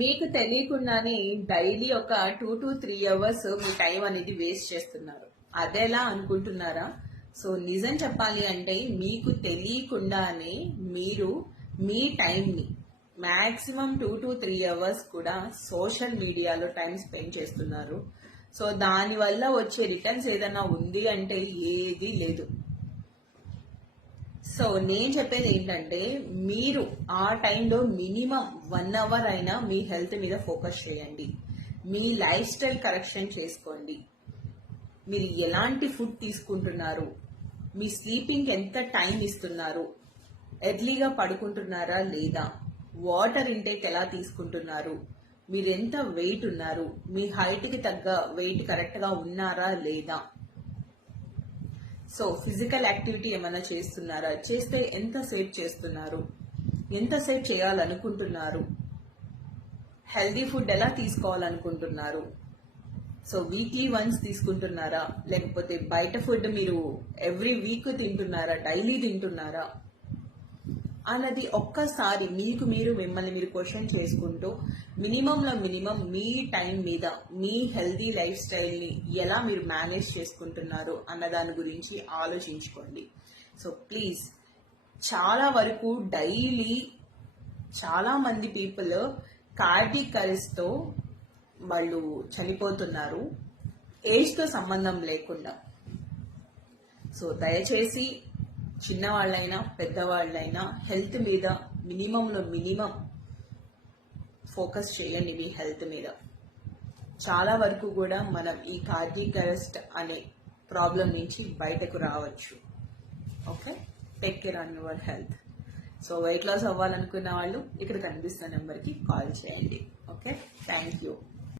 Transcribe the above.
మీకు తెలియకుండానే డైలీ ఒక 2 to 3 hours మీ టైం అనేది వేస్ట్ చేస్తున్నారు. అదెలా అనుకుంటున్నారా? సో నిజం చెప్పాలి అంటే మీకు తెలియకుండానే మీరు మీ టైంని మాక్సిమం 2 to 3 hours కూడా సోషల్ మీడియాలో టైం స్పెండ్ చేస్తున్నారు. సో దానివల్ల వచ్చే రిటర్న్స్ ఏదైనా ఉంది అంటే ఏది లేదు. సో నేను చెప్పేది ఏంటంటే మీరు ఆ టైంలో మినిమం 1 hour అయినా మీ హెల్త్ మీద ఫోకస్ చేయండి. మీ లైఫ్ స్టైల్ కరెక్షన్ చేసుకోండి. మీరు ఎలాంటి ఫుడ్ తీసుకుంటున్నారు, మీ స్లీపింగ్ ఎంత టైం ఇస్తున్నారు, ఎర్లీగా పడుకుంటున్నారా లేదా, వాటర్ ఇంటేక్ ఎలా తీసుకుంటున్నారు, మీరు ఎంత వెయిట్ ఉన్నారు, మీ హైట్కి తగ్గ వెయిట్ కరెక్ట్గా ఉన్నారా లేదా, సో ఫిజికల్ యాక్టివిటీ ఏమైనా చేస్తున్నారా, చేస్తే ఎంతసేపు చేస్తున్నారు, ఎంతసేపు చేయాలనుకుంటున్నారు, హెల్దీ ఫుడ్ ఎలా తీసుకోవాలనుకుంటున్నారు, సో వీక్లీ వన్స్ తీసుకుంటున్నారా, లేకపోతే బయట ఫుడ్ మీరు ఎవ్రీ వీక్ తింటున్నారా, డైలీ తింటున్నారా అన్నది ఒక్కసారి మీకు మీరు మిమ్మల్ని మీరు క్వశ్చన్ చేసుకుంటూ మినిమంలో మినిమం మీ టైం మీద మీ హెల్దీ లైఫ్ స్టైల్ని ఎలా మీరు మేనేజ్ చేసుకుంటున్నారు అన్న దాని గురించి ఆలోచించుకోండి. సో ప్లీజ్, చాలా వరకు డైలీ చాలా మంది పీపుల్ కార్డియాక్ అరెస్ట్తో వాళ్ళు చనిపోతున్నారు, ఏజ్తో సంబంధం లేకుండా. సో దయచేసి చిన్నవాళ్ళైనా పెద్దవాళ్ళైనా హెల్త్ మీద మినిమంలో మినిమం ఫోకస్ చేయండి. మీ హెల్త్ మీద చాలా వరకు కూడా మనం ఈ కార్డియాక్ అరెస్ట్ అనే ప్రాబ్లం నుంచి బయటకు రావచ్చు. Okay, take care on your health. So weight loss అవ్వాలనుకున్న వాళ్ళు ఇక్కడ కనిపిస్తున్న నెంబర్కి కాల్ చేయండి. Okay, thank you.